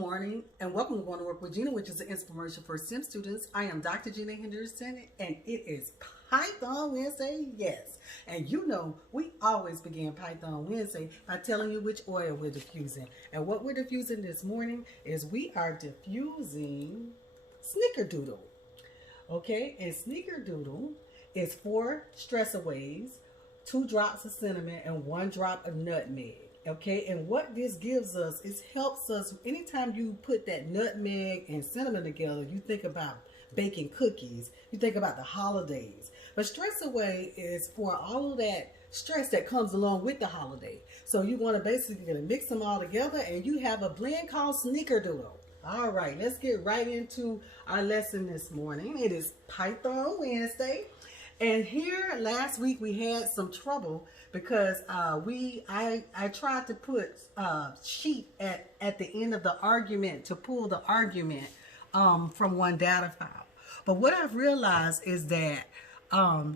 Morning and welcome to Going to Work with Gena, which is an Inspiremercial for STEM students. I am Dr. Gena Henderson and it is Python Wednesday, yes. And you know, we always begin Python Wednesday by telling you which oil we're diffusing. And what we're diffusing this morning is we are diffusing snickerdoodle. Okay, and snickerdoodle is 4 stressaways, 2 drops of cinnamon, and 1 drop of nutmeg. Okay, and what this gives us is helps us anytime you put that nutmeg and cinnamon together. You think about baking cookies, you think about the holidays. But stress away is for all of that stress that comes along with the holiday. So you want to basically mix them all together and you have a blend called snickerdoodle. All right, let's get right into our lesson this morning. It is Python Wednesday. And here last week we had some trouble because I tried to put sheet at the end of the argument to pull the argument from one data file. But what I've realized is that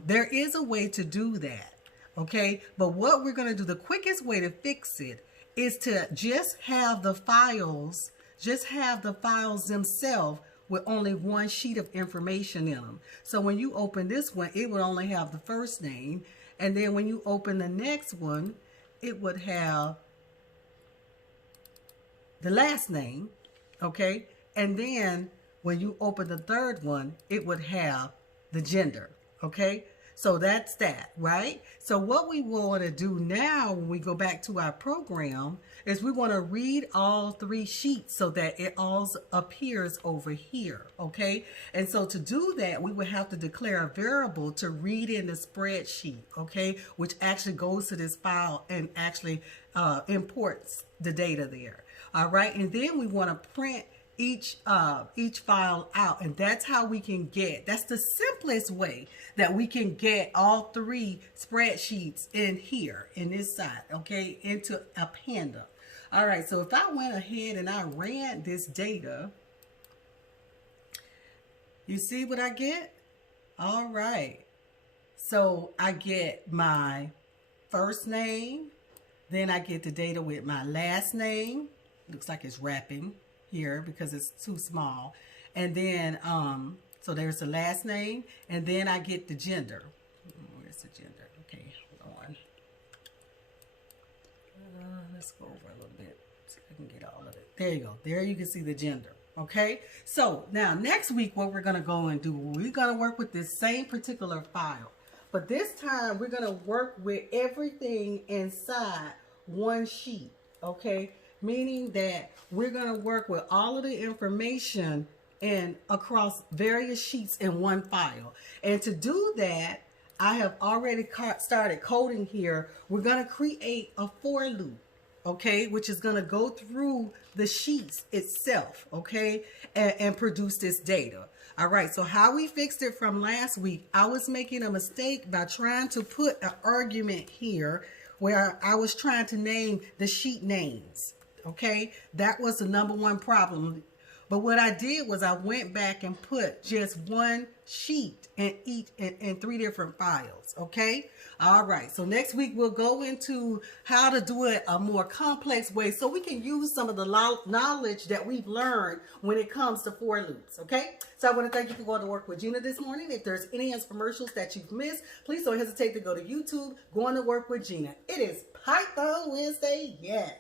there is a way to do that. Okay, but what we're going to do, the quickest way to fix it is to just have the files themselves with only 1 sheet of information in them. So when you open this one, it would only have the first name. And then when you open the next one, it would have the last name. Okay. And then when you open the third one, it would have the gender. Okay. So that's that, right? So what we want to do now when we go back to our program is we want to read all 3 sheets so that it all appears over here, okay? And so to do that, we would have to declare a variable to read in the spreadsheet, okay? Which actually goes to this file and actually imports the data there, all right? And then we want to print each file out, and that's how we can get, that's the simplest way that we can get all 3 spreadsheets in here in this side, okay, into a Panda. All right, so if I went ahead and I ran this data, you see what I get? All right, so I get my first name, then I get the data with my last name. Looks like it's wrapping here because it's too small, and then so there's the last name, and then I get the gender. Where's the gender? Okay, hold on. Let's go over a little bit so I can get all of it. There you go. There you can see the gender. Okay, so now next week what we're going to go and do, we're going to work with this same particular file, but this time we're going to work with everything inside 1 sheet. Okay, meaning that we're going to work with all of the information and across various sheets in 1 file. And to do that, I have already started coding here. We're going to create a for loop, okay, which is going to go through the sheets itself, okay, and produce this data. All right, so how we fixed it from last week, I was making a mistake by trying to put an argument here where I was trying to name the sheet names. Okay, that was the #1 problem. But what I did was I went back and put just 1 sheet in 3 different files. Okay, all right, so next week we'll go into how to do it a more complex way so we can use some of the knowledge that we've learned when it comes to for loops. Okay, so I want to thank you for going to work with Gena this morning. If there's any infomercials that you've missed, please don't hesitate to go to YouTube, Going to Work with Gena. It is Python Wednesday, yes.